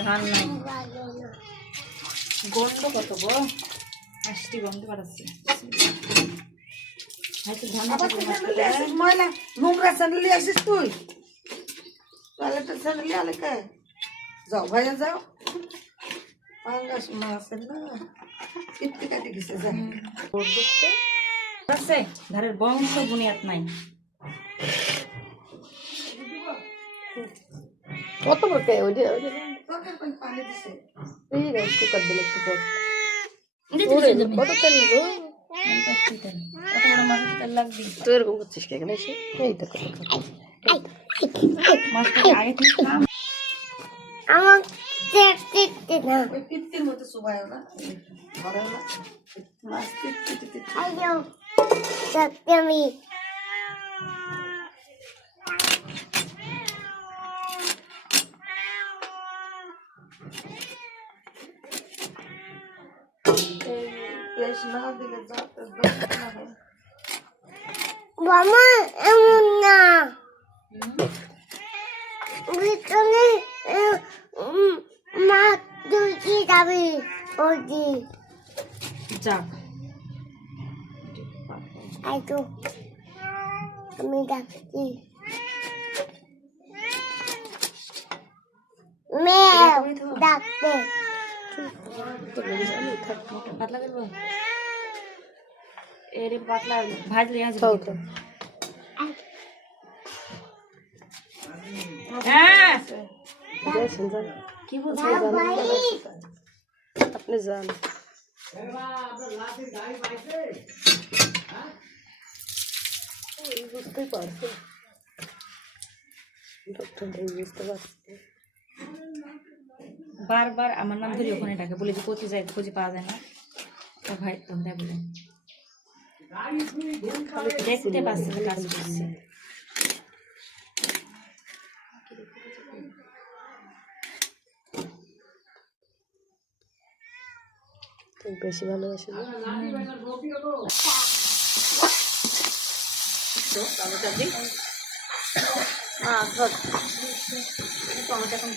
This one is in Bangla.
ধান নাই গন্ধ কত গো মিষ্টি গন্ধ বাড়াচ্ছে হয়তো ধান ময়লা নোংরা স্যান্ডেল আসিস তুই টয়লেটের স্যান্ডেল আলে কে যাও ভাইয়া যাও পাঙ্গাস মাছ না কিত্তি কাটি গেছে যা আছে ধারের বংশ বুনিয়াদ নাই কত বকে ওই যে তরকারি পানি দিছে এই রাইস কুকার দিলে একটু পর কত তেল গো কত বড় মাছ তেল লাগবে তো এরকম করছিস কেন এসে এই দেখো মাছটাকে আগে থেকে খাম আমার দেখতে না ওই পিত্তির মতো সুবায় না ধরে না মাছ পিত্তি আইও সত্যমি পেশ না দিলে যাতে না হয় মামা এমন না ভিতরে মা দুটি যাবে ওদি যাক আইতো আমি ডাকছি মেয়ে ডাকতে পাতলা করবো এর পাতলা ভাজলে আসবে হ্যাঁ কি বলছো আপনি যান বুঝতেই পারছি ডক্টর বুঝতে পারছি বারবার আমার নাম ধরে ওখানে ডাকে বলে যে কোথায় যায় খুঁজে পাওয়া যায় না তা ভাই তোমরা বলে দেখতে পাচ্ছি না কাজ করছি বেশি ভালোবাসি টমেটো এখন